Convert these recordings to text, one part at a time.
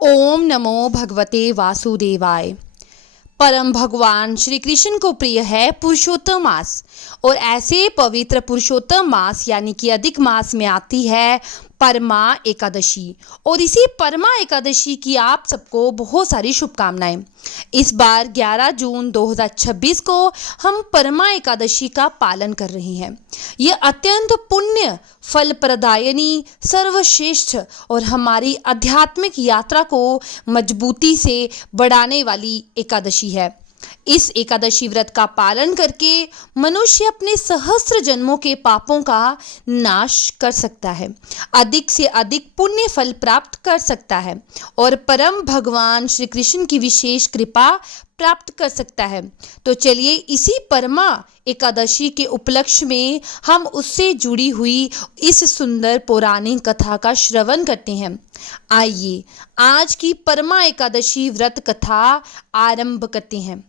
ओम नमो भगवते वासुदेवाय। परम भगवान श्री कृष्ण को प्रिय है पुरुषोत्तम मास, और ऐसे पवित्र पुरुषोत्तम मास यानी कि अधिक मास में आती है परमा एकादशी। और इसी परमा एकादशी की आप सबको बहुत सारी शुभकामनाएं। इस बार 11 जून 2026 को हम परमा एकादशी का पालन कर रहे हैं। ये अत्यंत पुण्य फलप्रदायिनी, सर्वश्रेष्ठ और हमारी आध्यात्मिक यात्रा को मजबूती से बढ़ाने वाली एकादशी है। इस एकादशी व्रत का पालन करके मनुष्य अपने सहस्त्र जन्मों के पापों का नाश कर सकता है, अधिक से अधिक पुण्य फल प्राप्त कर सकता है और परम भगवान श्री कृष्ण की विशेष कृपा प्राप्त कर सकता है। तो चलिए इसी परमा एकादशी के उपलक्ष्य में हम उससे जुड़ी हुई इस सुंदर पौराणिक कथा का श्रवण करते हैं। आइए आज की परमा एकादशी व्रत कथा आरंभ करते हैं।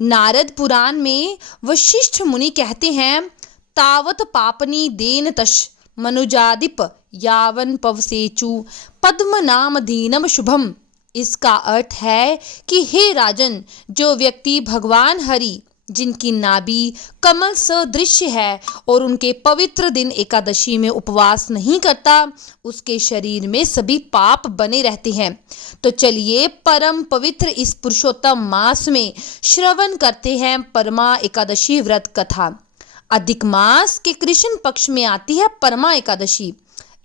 नारद पुराण में वशिष्ठ मुनि कहते हैं, तावत पापनी देन तश मनुजादिप यावन पवसेचु पद्म नाम दीनम शुभम। इसका अर्थ है कि हे राजन, जो व्यक्ति भगवान हरि जिनकी नाभि कमल सदृश है और उनके पवित्र दिन एकादशी में उपवास नहीं करता, उसके शरीर में सभी पाप बने रहते हैं। तो चलिए परम पवित्र इस पुरुषोत्तम मास में श्रवण करते हैं परमा एकादशी व्रत कथा। अधिक मास के कृष्ण पक्ष में आती है परमा एकादशी।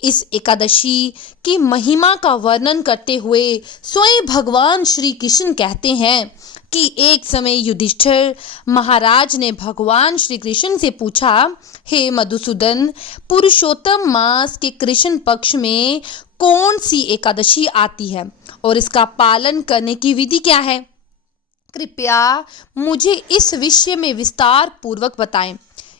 इस एकादशी की महिमा का वर्णन करते हुए स्वयं भगवान श्री कृष्ण कहते हैं कि एक समय युधिष्ठिर महाराज ने भगवान श्री कृष्ण से पूछा, हे मधुसूदन, पुरुषोत्तम मास के कृष्ण पक्ष में कौन सी एकादशी आती है और इसका पालन करने की विधि क्या है? कृपया मुझे इस विषय में विस्तार पूर्वक बताएं।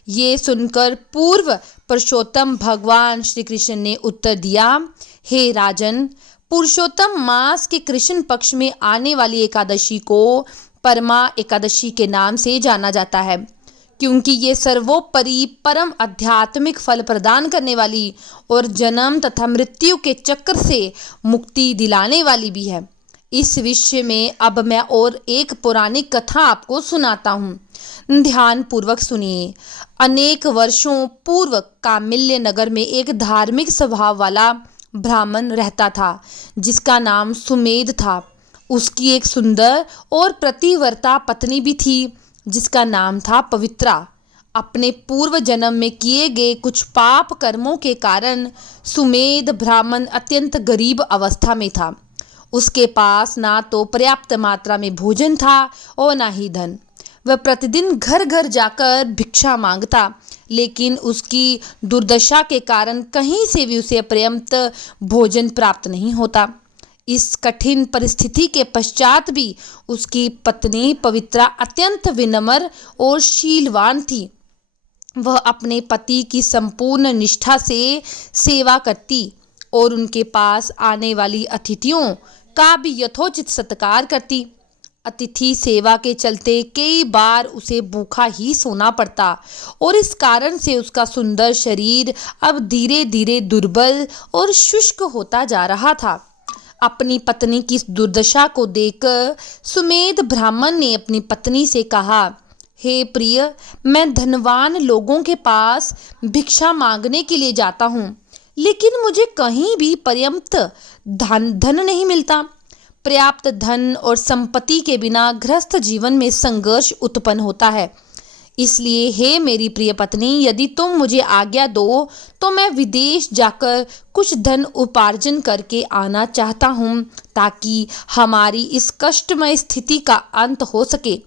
ये सुनकर पूर्व पुरुषोत्तम भगवान श्री कृष्ण ने उत्तर दिया, हे राजन, पुरुषोत्तम मास के कृष्ण पक्ष में आने वाली एकादशी को परमा एकादशी के नाम से जाना जाता है, क्योंकि ये सर्वोपरि परम आध्यात्मिक फल प्रदान करने वाली और जन्म तथा मृत्यु के चक्र से मुक्ति दिलाने वाली भी है। इस विषय में अब मैं और एक पौराणिक कथा आपको सुनाता हूँ, ध्यान पूर्वक सुनिए। अनेक वर्षों पूर्व कामिल्य नगर में एक धार्मिक स्वभाव वाला ब्राह्मण रहता था, जिसका नाम सुमेध था। उसकी एक सुंदर और प्रतिव्रता पत्नी भी थी, जिसका नाम था पवित्रा। अपने पूर्व जन्म में किए गए कुछ पाप कर्मों के कारण सुमेध ब्राह्मण अत्यंत गरीब अवस्था में था। उसके पास ना तो पर्याप्त मात्रा में भोजन था और ना ही धन। वह प्रतिदिन घर घर जाकर भिक्षा मांगता, लेकिन उसकी दुर्दशा के कारण कहीं से भी उसे पर्याप्त भोजन प्राप्त नहीं होता। इस कठिन परिस्थिति के पश्चात भी उसकी पत्नी पवित्रा अत्यंत विनम्र और शीलवान थी। वह अपने पति की संपूर्ण निष्ठा से सेवा करती और उनके पास आने वाली अतिथियों का भी यथोचित सत्कार करती। अतिथि सेवा के चलते कई बार उसे भूखा ही सोना पड़ता और इस कारण से उसका सुंदर शरीर अब धीरे धीरे दुर्बल और शुष्क होता जा रहा था। अपनी पत्नी की दुर्दशा को देखकर सुमेध ब्राह्मण ने अपनी पत्नी से कहा, हे प्रिय, मैं धनवान लोगों के पास भिक्षा मांगने के लिए जाता हूँ, लेकिन मुझे कहीं भी पर्याप्त धन नहीं मिलता। पर्याप्त धन और संपत्ति के बिना गृहस्थ जीवन में संघर्ष उत्पन्न होता है। इसलिए हे मेरी प्रिय पत्नी, यदि तुम मुझे आज्ञा दो तो मैं विदेश जाकर कुछ धन उपार्जन करके आना चाहता हूँ, ताकि हमारी इस कष्टमय स्थिति का अंत हो सके।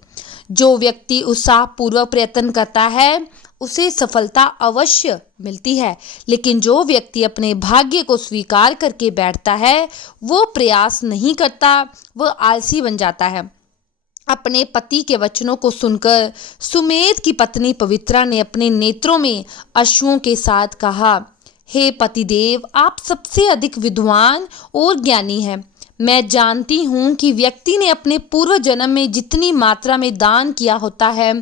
जो व्यक्ति उत्साहपूर्वक प्रयत्न करता है उसे सफलता अवश्य मिलती है, लेकिन जो व्यक्ति अपने भाग्य को स्वीकार करके बैठता है वो प्रयास नहीं करता, वह आलसी बन जाता है। अपने पति के वचनों को सुनकर सुमेध की पत्नी पवित्रा ने अपने नेत्रों में अश्रुओं के साथ कहा, हे पतिदेव, आप सबसे अधिक विद्वान और ज्ञानी हैं। मैं जानती हूँ कि व्यक्ति ने अपने पूर्व जन्म में जितनी मात्रा में दान किया होता है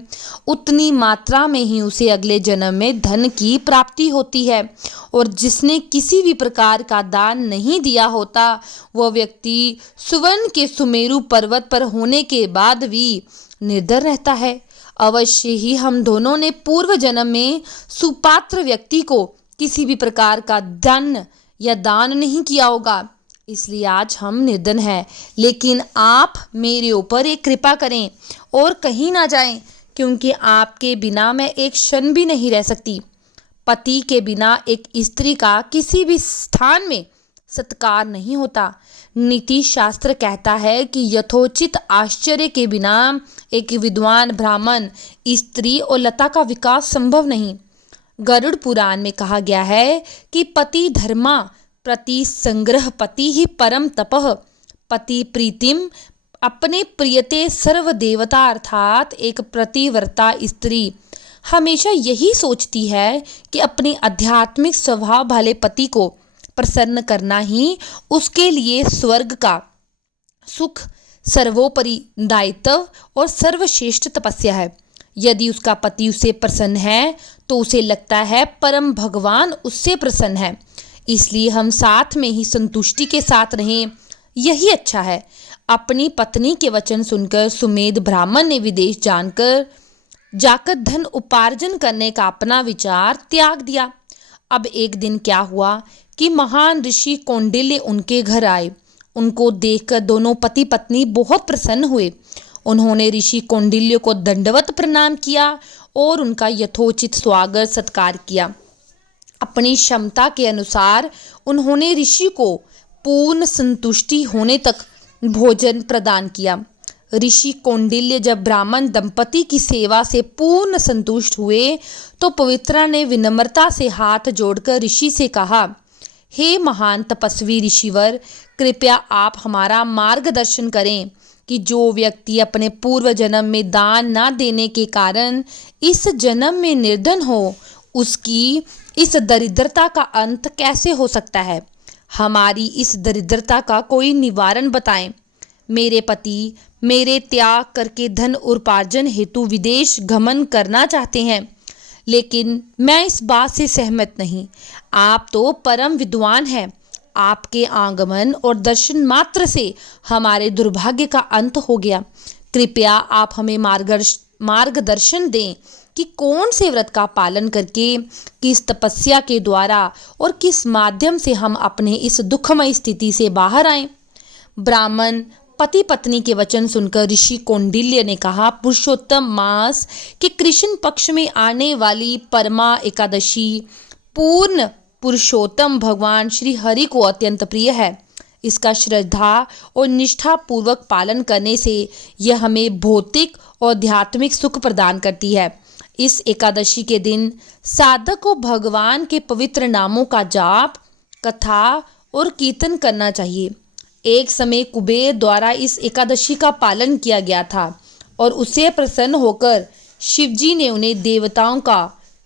उतनी मात्रा में ही उसे अगले जन्म में धन की प्राप्ति होती है, और जिसने किसी भी प्रकार का दान नहीं दिया होता वह व्यक्ति सुवर्ण के सुमेरु पर्वत पर होने के बाद भी निर्धन रहता है। अवश्य ही हम दोनों ने पूर्व जन्म में सुपात्र व्यक्ति को किसी भी प्रकार का धन या दान नहीं किया होगा, इसलिए आज हम निर्धन हैं। लेकिन आप मेरे ऊपर एक कृपा करें और कहीं ना जाएं, क्योंकि आपके बिना मैं एक क्षण भी नहीं रह सकती। पति के बिना एक स्त्री का किसी भी स्थान में सत्कार नहीं होता। नीति शास्त्र कहता है कि यथोचित आश्चर्य के बिना एक विद्वान ब्राह्मण, स्त्री और लता का विकास संभव नहीं। गरुड़ पुराण में कहा गया है कि पति धर्मा प्रति संग्रह पति ही परम तपः, पति प्रीतिम अपने प्रियते सर्व देवता, अर्थात एक प्रतिव्रता स्त्री हमेशा यही सोचती है कि अपने आध्यात्मिक स्वभाव वाले पति को प्रसन्न करना ही उसके लिए स्वर्ग का सुख, सर्वोपरि दायित्व और सर्वश्रेष्ठ तपस्या है। यदि उसका पति उससे प्रसन्न है तो उसे लगता है परम भगवान उससे प्रसन्न है, इसलिए हम साथ में ही संतुष्टि के साथ रहें, यही अच्छा है। अपनी पत्नी के वचन सुनकर सुमेध ब्राह्मण ने विदेश जाकर धन उपार्जन करने का अपना विचार त्याग दिया। अब एक दिन क्या हुआ कि महान ऋषि कौंडिल्य उनके घर आए। उनको देखकर दोनों पति पत्नी बहुत प्रसन्न हुए। उन्होंने ऋषि कौंडिल्य को दंडवत प्रणाम किया और उनका यथोचित स्वागत सत्कार किया। अपनी क्षमता के अनुसार उन्होंने ऋषि को पूर्ण संतुष्टि होने तक भोजन प्रदान किया। ऋषि कौंडिल्य जब ब्राह्मण दंपति की सेवा से पूर्ण संतुष्ट हुए तो पवित्रा ने विनम्रता से हाथ जोड़कर ऋषि से कहा, हे महान तपस्वी ऋषिवर, कृपया आप हमारा मार्गदर्शन करें कि जो व्यक्ति अपने पूर्व जन्म में दान न देने के कारण इस जन्म में निर्धन हो, उसकी इस दरिद्रता का अंत कैसे हो सकता है। हमारी इस दरिद्रता का कोई निवारण बताएं। मेरे पति मेरे त्याग करके धन उपार्जन हेतु विदेश गमन करना चाहते हैं, लेकिन मैं इस बात से सहमत नहीं। आप तो परम विद्वान हैं। आपके आगमन और दर्शन मात्र से हमारे दुर्भाग्य का अंत हो गया। कृपया आप हमें मार्गदर्शन दें कि कौन से व्रत का पालन करके, किस तपस्या के द्वारा और किस माध्यम से हम अपने इस दुखमय स्थिति से बाहर आएं। ब्राह्मण पति पत्नी के वचन सुनकर ऋषि कौंडिल्य ने कहा, पुरुषोत्तम मास के कृष्ण पक्ष में आने वाली परमा एकादशी पूर्ण पुरुषोत्तम भगवान श्री हरि को अत्यंत प्रिय है। इसका श्रद्धा और निष्ठा पूर्वक पालन करने से यह हमें भौतिक और आध्यात्मिक सुख प्रदान करती है। इस एकादशी के दिन साधक को भगवान के पवित्र नामों का जाप, कथा और कीर्तन करना चाहिए। एक समय कुबेर द्वारा इस एकादशी का पालन किया गया था और उससे प्रसन्न होकर शिवजी ने उन्हें देवताओं का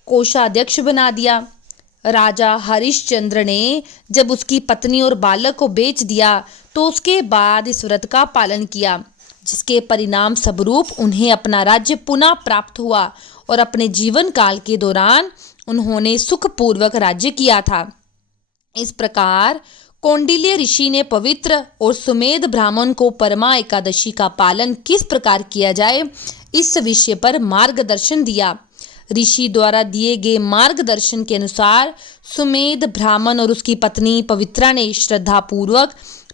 कोषाध्यक्ष बना दिया। राजा हरिश्चंद्र ने जब उसकी पत्नी और बालक को बेच दिया तो उसके बाद इस व्रत का पालन किया, जिसके परिणाम स्वरूप उन्हें अपना राज्य पुनः प्राप्त हुआ और अपने जीवन काल के दौरान उन्होंने सुखपूर्वक राज्य किया था। इस प्रकार कौंडिल्य ऋषि ने पवित्र और सुमेध ब्राह्मण को परमा एकादशी का पालन किस प्रकार किया जाए इस विषय पर मार्गदर्शन दिया। ऋषि द्वारा दिए गए मार्गदर्शन के अनुसार सुमेध ब्राह्मण और उसकी पत्नी पवित्रा ने श्रद्धापूर्वक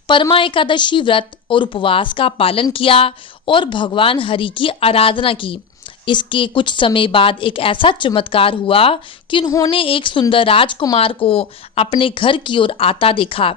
परमा एकादशी व्रत और उपवास का पालन किया और भगवान हरि की आराधना की। इसके कुछ समय बाद एक ऐसा चमत्कार हुआ कि उन्होंने एक सुंदर राजकुमार को अपने घर की ओर आता देखा।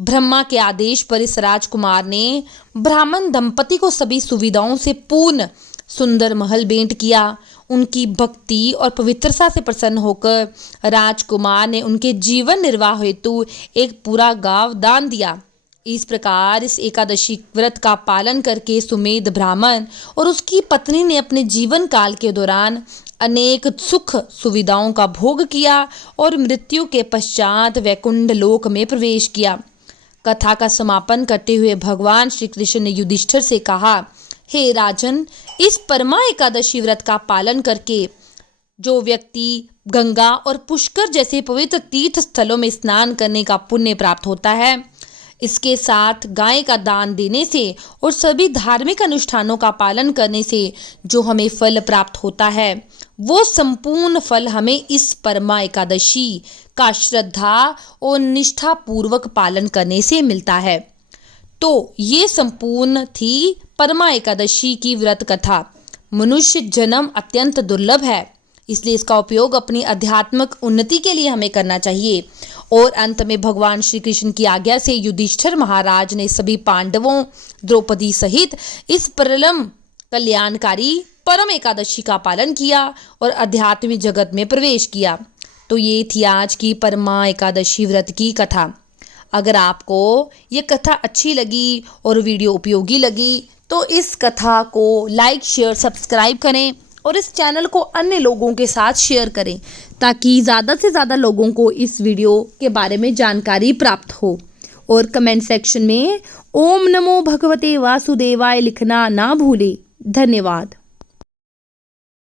ब्रह्मा के आदेश पर इस राजकुमार ने ब्राह्मण दंपति को सभी सुविधाओं से पूर्ण सुंदर महल भेंट किया। उनकी भक्ति और पवित्रता से प्रसन्न होकर राजकुमार ने उनके जीवन निर्वाह हेतु एक पूरा गांव दान दिया। इस प्रकार इस एकादशी व्रत का पालन करके सुमेध ब्राह्मण और उसकी पत्नी ने अपने जीवन काल के दौरान अनेक सुख सुविधाओं का भोग किया और मृत्यु के पश्चात वैकुंठ लोक में प्रवेश किया। कथा का समापन करते हुए भगवान श्री कृष्ण ने युधिष्ठिर से कहा, हे राजन, इस परमा एकादशी व्रत का पालन करके जो व्यक्ति गंगा और पुष्कर जैसे पवित्र तीर्थ स्थलों में स्नान करने का पुण्य प्राप्त होता है, इसके साथ गाय का दान देने से और सभी धार्मिक अनुष्ठानों का पालन करने से जो हमें फल प्राप्त होता है, वो संपूर्ण फल हमें इस परमा एकादशी का श्रद्धा और निष्ठा पूर्वक पालन करने से मिलता है। तो ये संपूर्ण थी परमा एकादशी की व्रत कथा। मनुष्य जन्म अत्यंत दुर्लभ है, इसलिए इसका उपयोग अपनी आध्यात्मिक उन्नति के लिए हमें करना चाहिए। और अंत में भगवान श्री कृष्ण की आज्ञा से युधिष्ठिर महाराज ने सभी पांडवों, द्रौपदी सहित इस परम कल्याणकारी परम एकादशी का पालन किया और आध्यात्मिक जगत में प्रवेश किया। तो ये थी आज की परमा एकादशी व्रत की कथा। अगर आपको ये कथा अच्छी लगी और वीडियो उपयोगी लगी तो इस कथा को लाइक, शेयर, सब्सक्राइब करें और इस चैनल को अन्य लोगों के साथ शेयर करें ताकि ज़्यादा से ज़्यादा लोगों को इस वीडियो के बारे में जानकारी प्राप्त हो। और कमेंट सेक्शन में ओम नमो भगवते वासुदेवाय लिखना ना भूलें। धन्यवाद।